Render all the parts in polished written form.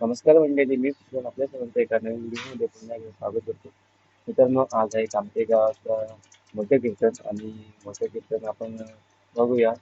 नमस्कार मंडळी, मी कुशल आपल्या सर्वांचं एका नवीन व्हिडिओमध्ये पुन्हा एकदा स्वागत करतो. मित्रांनो, आज आहे कामते गावाचं मोठं कीर्तन आणि मोठं कीर्तन आपण बघूया.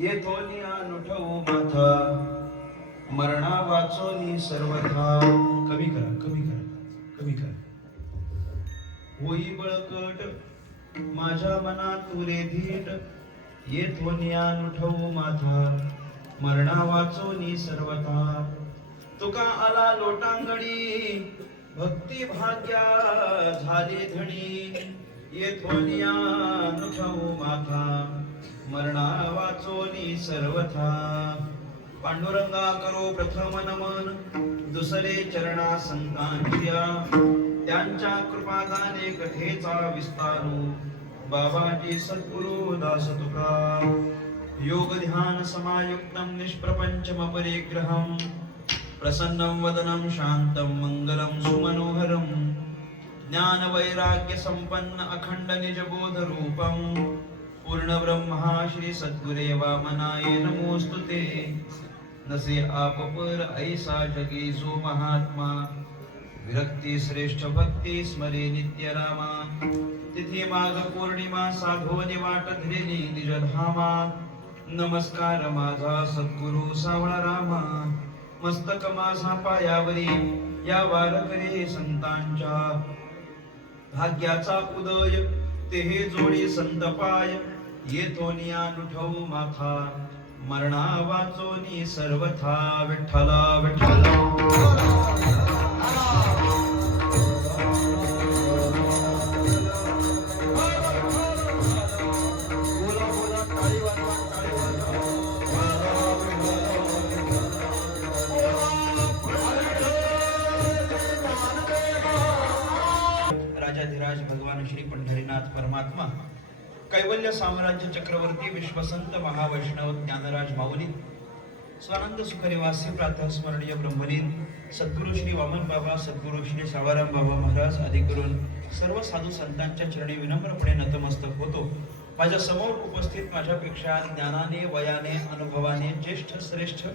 येथोनी अनुठवू माथा मरणा वाचोनी सर्वथा. कमी करा कमी करा कमी करा. होई बळकट माझ्या मनात तुरे धीट येथोनी अनुठवू माथा मरणा वाचोनी सर्वथा. तुका आला लोटांगणी भक्ती भाग्या झाले धणी येथोनी अनुठवू माथा मरणा वाचोनी सर्वथा. पांडुरंगा करो प्रथम नमन दुसरे चरणा संतांच्या त्यांच्या कृपादाने कथेचा विस्तारू बाबाजी सद्गुरु दास तुका. योग ध्यान समायुक्तम निष्प्रपंचम परिग्रहम प्रसन्नं वदनं शान्तं मंगलं सुमनोहरं ज्ञान वैराग्य संपन्न अखंड निज बोध रूपं पूर्ण ब्रह्मा श्री सद्गुरे वामनाय नमोस्तुते. नसे आप पर ऐसा जगी जो महात्मा विरक्ती श्रेष्ठ भक्ती स्मरे नित्य रामा. तिथी माघ पौर्णिमा साधोनी वाट धरेली निज धामा. नमस्कार माझा सद्गुरु सावळा रामा मस्तक माझा पायावरी या वारकरी संतांच्या भाग्याचा उदय तेहे जोडी संत पाय येथोनी अनुठवू माथा मरणा वाचोनी सर्वथा. विठ्ठला विठ्ठला. राजाधिराज भगवान श्री पंढरीनाथ परमात्मा कैवल्य साम्राज्य चक्रवर्ती विश्वसंत महावैष्णव ज्ञानराज माऊली स्वानंद सुखनिवासी प्रातः स्मरणीय ब्रह्मलीन सद्गुरु श्री वामन बाबा सद्गुरु श्री सावाराम बाबा महाराज आदी करून सर्व साधू संतांच्या चरणी विनम्रपणे नतमस्तक होतो. माझ्या समोर उपस्थित माझ्यापेक्षा ज्ञानाने वयाने अनुभवाने ज्येष्ठ श्रेष्ठ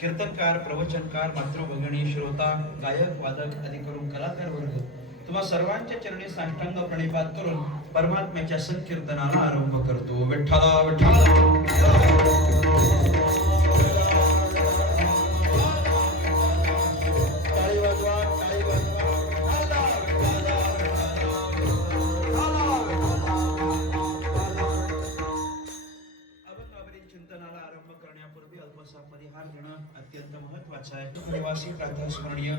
कीर्तनकार प्रवचनकार मातृभगिनी श्रोता गायक वादक आदी करून कलाकार वर्ग तुम्हा सर्वांच्या चरणी साष्टांग प्रणिपात करून परमात्म्याच्या संकीर्तनाला आरंभ करतो. विठ्ठला विठ्ठला. चिंतनाला आरंभ करण्यापूर्वी अल्पसा परिहार घेणं अत्यंत महत्वाचं आहे. सुखनिवासी प्रातः स्मरणीय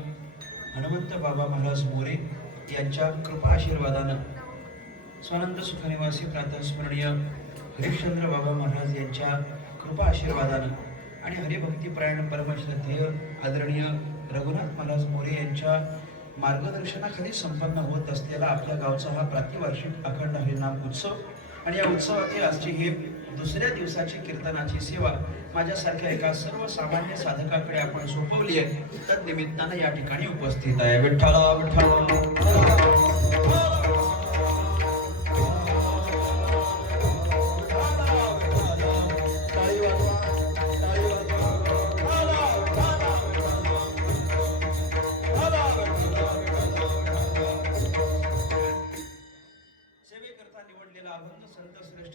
हनुमंत बाबा महाराज मोरे यांच्या कृपा आशीर्वादानं स्वानंद सुखनिवासी प्रातः स्मरणीय हरिश्चंद्र बाबा महाराज यांच्या कृपा आशीर्वादानं आणि हरिभक्तीपरायण परमश्रद्धेय आदरणीय रघुनाथ महाराज मोरे यांच्या मार्गदर्शनाखाली संपन्न होत असलेला आपल्या गावचा हा प्रातिवार्षिक अखंड हरिनाम उत्सव आणि या उत्सवातील आजची ही दुसऱ्या दिवसाची कीर्तनाची सेवा माझ्यासारख्या एका सर्वसामान्य साधकाकडे आपण सोपवली आहे. त्या निमित्तानं या ठिकाणी उपस्थित आहे. विठ्ठला विठ्ठला. सेवेकरता निवडलेला अभंग संत श्रेष्ठ